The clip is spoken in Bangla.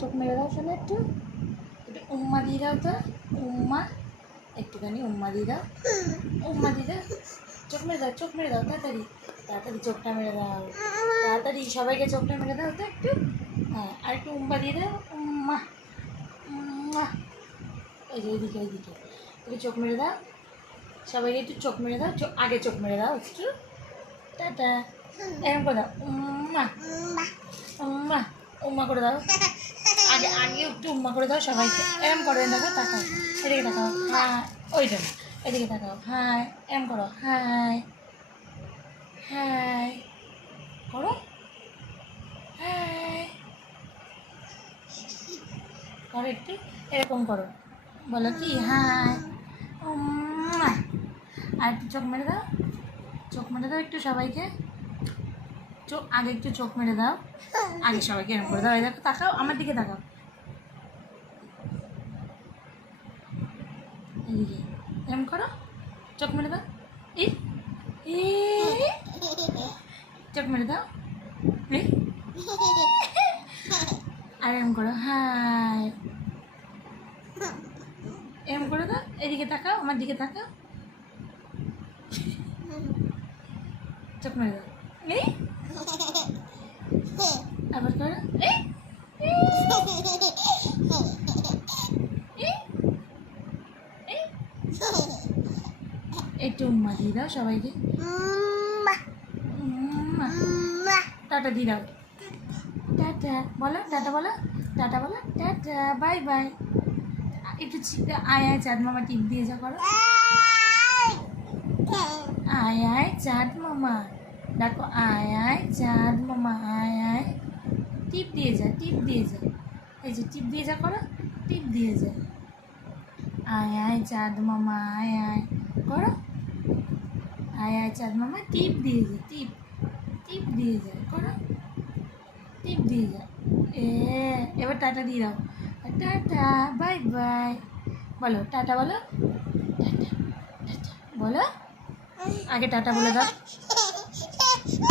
চোখ মেরে দাও শোনো, একটু একটু উম্মা দিয়ে দাও তো, উম্মা, একটুখানি উম্মা দিয়ে দাও, উম্মা দিয়ে দাও, চোখ মেরে দাও, চোখ মেরে দাও, তাড়াতাড়ি তাড়াতাড়ি চোখটা মেরে দাও, তাড়াতাড়ি সবাইকে চোখটা মেরে দাও তো একটু। হ্যাঁ, আর একটু উম্মা দিয়ে দাও, উম্মা, উম্মা। এই যে এইদিকে এইদিকে একটু চোখ মেরে দাও, সবাইকে একটু চোখ মেরে দাও, আগে চোখ মেরে দাও একটু, টাটা, এরকম করে দাও, উম্মা, উম্মা, উম্মা করে দাও, আগে আগে একটু উম্মা করে দাও সবাইকে, এরম করো, দেখো তাকাও, এদিকে তাকাও, হ্যাঁ ওইটা না, এদিকে তাকাও, হাই, এরম করো, হাই, হাই করো, হাই করো, একটু এরকম করো, বলো কি হাই, উম্মা। আর একটু চোখ মেরে দাও, চোখ মেরে দাও একটু সবাইকে, চোখ আগে একটু চোখ মেরে দাও, আগে সবাইকে এরকম করে দাও, এই দেখো তাকাও, আমার দিকে তাকাও, এদিকে এরকম করো, চোখ মেরে দাও, এই চোখ মেরে দাও, এই আর এরকম করো, হাই, এরকম করে দাও, এদিকে তাকাও, আমার দিকে তাকাও, চোখ মেরে দাও, এই আবার করো, এই একটু উম্মা দিয়ে দাও সবাইকে, টাটা দিয়ে দাও, টাটা বলো, টাটা বলো, টাটা বলো, টাটা, বাই বাই, একটু আয় আয় চাঁদ মামা টিপ দিয়ে যা করো, আয় আয় চাঁদ মামা, দেখো আয় আয় চাঁদ মামা, আয় আয়, টিপ দিয়ে যা, টিপ দিয়ে যা, এই যে টিপ দিয়ে যা করো, টিপ দিয়ে যা, আয় আয় চাঁদ মামা, আয় আয় করো, আয় আয় চাঁদ মামা, টিপ দিয়ে যা, টিপ টিপ দিয়ে যা করো, টিপ দিয়ে যা, এবার টাটা দিয়ে দাও, টাটা, বাই বাই বলো, টাটা বলো, টাটা, টাটা বলো, আগে টাটা বলে দাও।